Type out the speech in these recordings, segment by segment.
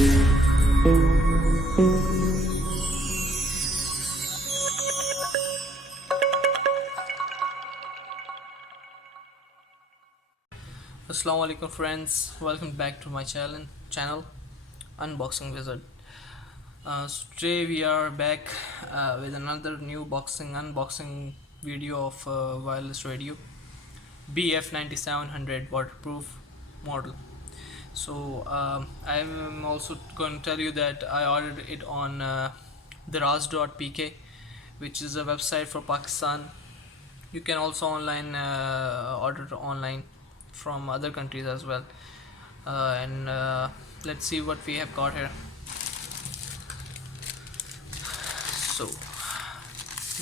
Assalamu alaikum friends, welcome back to my channel Unboxing Wizard. So today we are back with another new unboxing video of wireless radio BF9700 waterproof model. So I'm also going to tell you that I ordered it on Daraz.pk, which is a website for Pakistan. You can also order online from other countries as well. And let's see what we have got here. So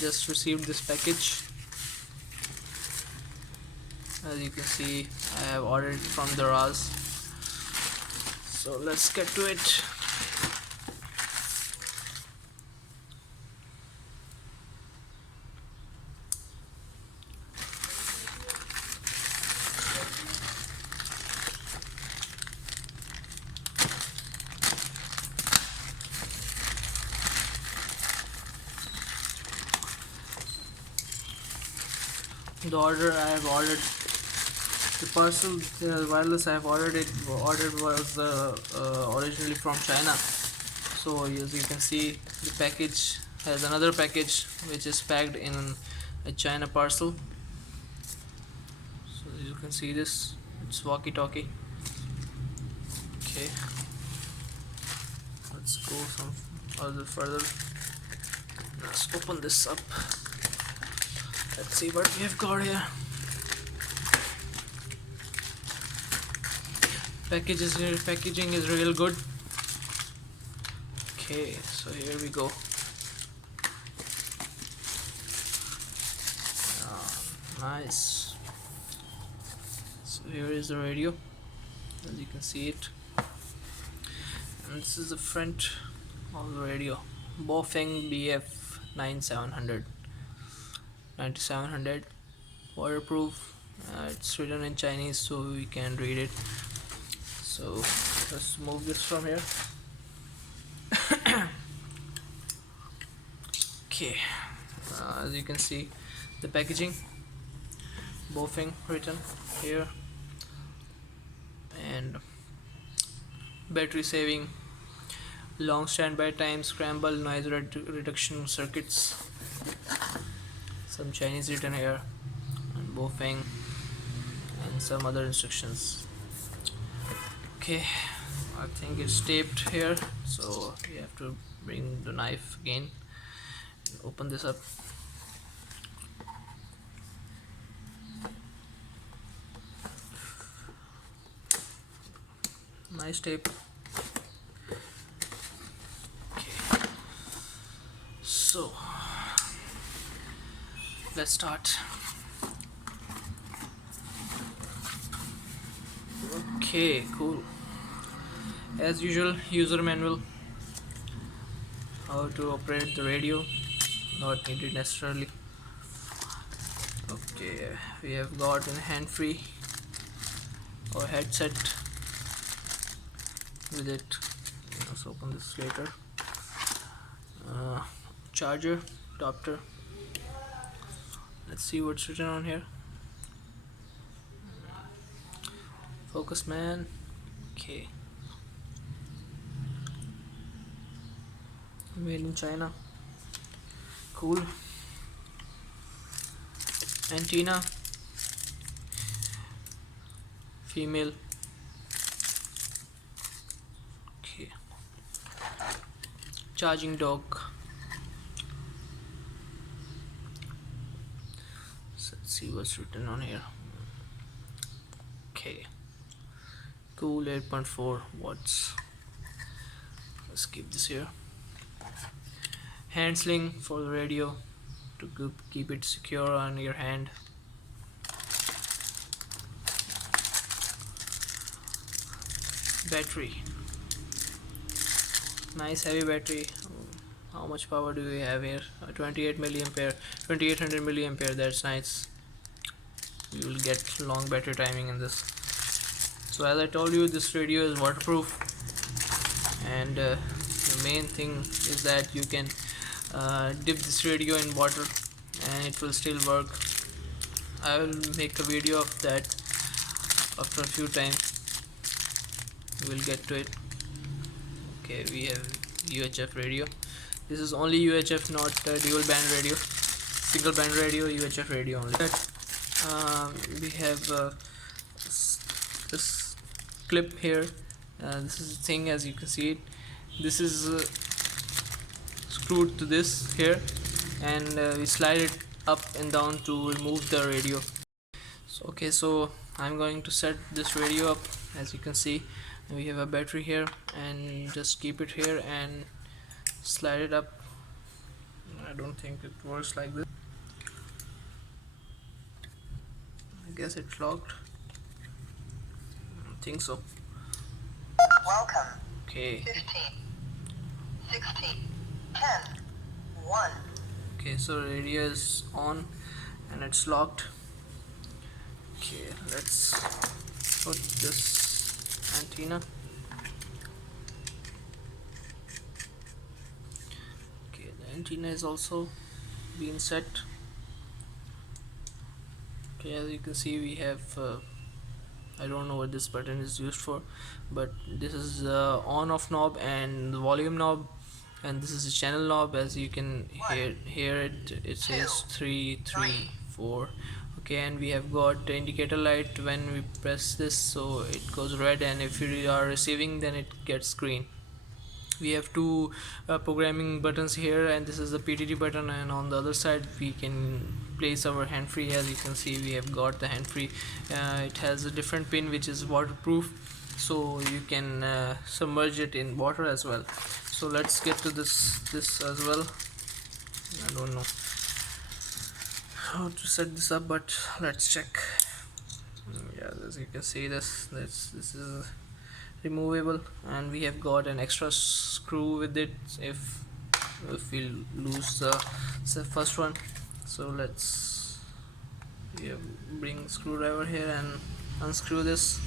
just received this package. As you can see, I have ordered it from Daraz. So let's get to it. The order I have ordered, the parcel, the wireless I have ordered was originally from China. So as you can see, the package has another package which is packed in a China parcel. So as you can see, this it's walkie-talkie. Okay, let's go further. Let's open this up. Let's see what we have got here. Packaging is real good. Okay, so here we go. Nice. So here is the radio, as you can see it, and this is the front of the radio. Baofeng BF9700 waterproof. It's written in Chinese, so we can read it. So let's move this from here. Okay, as you can see, the packaging, Baofeng written here, and battery saving, long standby time, scramble, noise reduction circuits, some Chinese written here, and Baofeng, and some other instructions. Okay, I think it's taped here, so we have to bring the knife again and open this up. Nice tape. Okay, so let's start. Okay, cool. As usual, user manual, how to operate the radio, not needed necessarily. Okay, we have got a hand-free or headset with it. Let's open this later. Charger, adapter. Let's see what's written on here. Focus man. Okay. Made in China. Cool. Antenna. Female. Okay. Charging dock. So let's see what's written on here. Okay. Cool, 8.4 watts. Let's keep this here. Hand sling for the radio to keep it secure on your hand. Battery, nice heavy battery. How much power do we have here? 28 milliampere, 2800 milliampere. That's nice. You will get long battery timing in this. So as I told you, this radio is waterproof, and the main thing is that you can dip this radio in water and it will still work. I will make a video of that after a few times. We'll get to it. Okay, we have UHF radio. This is only UHF, not dual band radio. Single band radio, UHF radio only. We have this clip here. This is the thing, as you can see it. This is screwed to this here, and we slide it up and down to remove the radio. So I'm going to set this radio up. As you can see, we have a battery here, and just keep it here and slide it up. I don't think it works like this. I guess it's locked. I think so. Welcome. Okay. 15, 16, 10, 1. Okay, so radio is on and it's locked. Okay, let's put this antenna. Okay, the antenna is also being set. Okay, as you can see, we have I don't know what this button is used for, but this is the on off knob and the volume knob, and this is the channel knob. As you can hear it says 3 3 4. Okay, and we have got the indicator light. When we press this, so it goes red, and if you are receiving, then it gets green. We have two programming buttons here, and this is the PTT button, and on the other side we can place our hand free. As you can see, we have got the hand free. It has a different pin which is waterproof, so you can submerge it in water as well. So let's get to this as well. I don't know how to set this up, but let's check. Yeah, as you can see, this is removable, and we have got an extra screw with it if we lose the first one. So let's bring screwdriver here and unscrew this.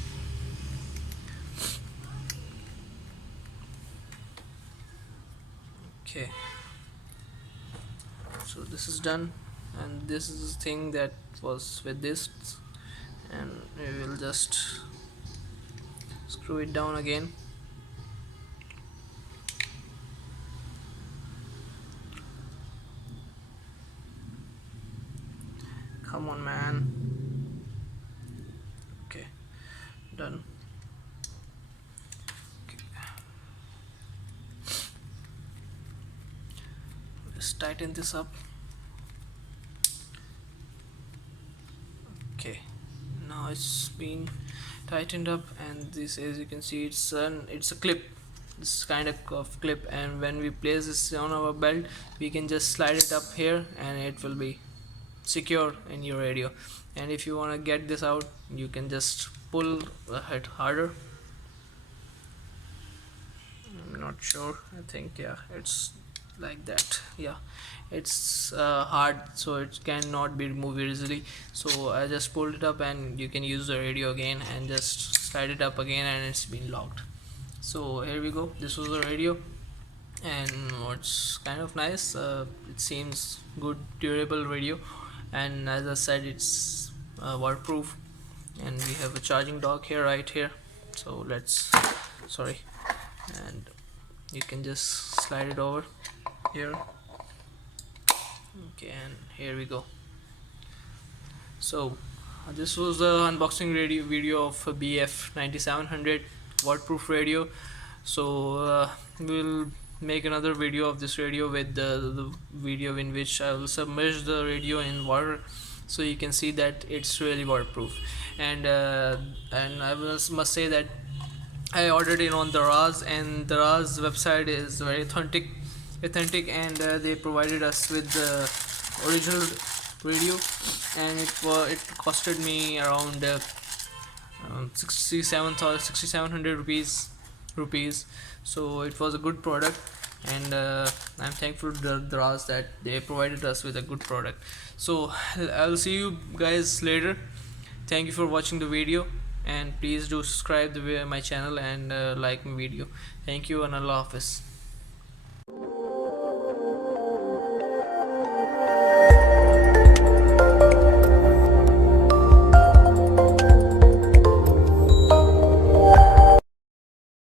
Okay, so this is done, and this is the thing that was with this, and we will just screw it down again. Come on, man. Okay, done. Okay. Let's tighten this up. Okay, now it's been tightened up, and this, as you can see, it's a clip, this kind of clip, and when we place this on our belt, we can just slide it up here and it will be secure in your radio. And if you want to get this out, you can just pull it harder. I'm not sure, I think, yeah, it's like that. Yeah, it's hard, so it cannot be removed easily. So I just pulled it up, and you can use the radio again and just slide it up again, and it's been locked. So here we go. This was the radio, and what's kind of nice, it seems good, durable radio, and as I said, it's waterproof, and we have a charging dock here, right here. So and you can just slide it over here. Okay, and here we go. So this was the unboxing video of a BF 9700 waterproof radio. So we'll make another video of this radio with the video in which I will submerge the radio in water, so you can see that it's really waterproof. And I must say that I ordered it on Daraz, and Daraz website is very authentic, and they provided us with the original radio, and it costed me around 6,700 rupees. So it was a good product, and I'm thankful to Daraz that they provided us with a good product. So I'll see you guys later. Thank you for watching the video. and please do subscribe my channel and like my video. Thank you and Allah Hafiz.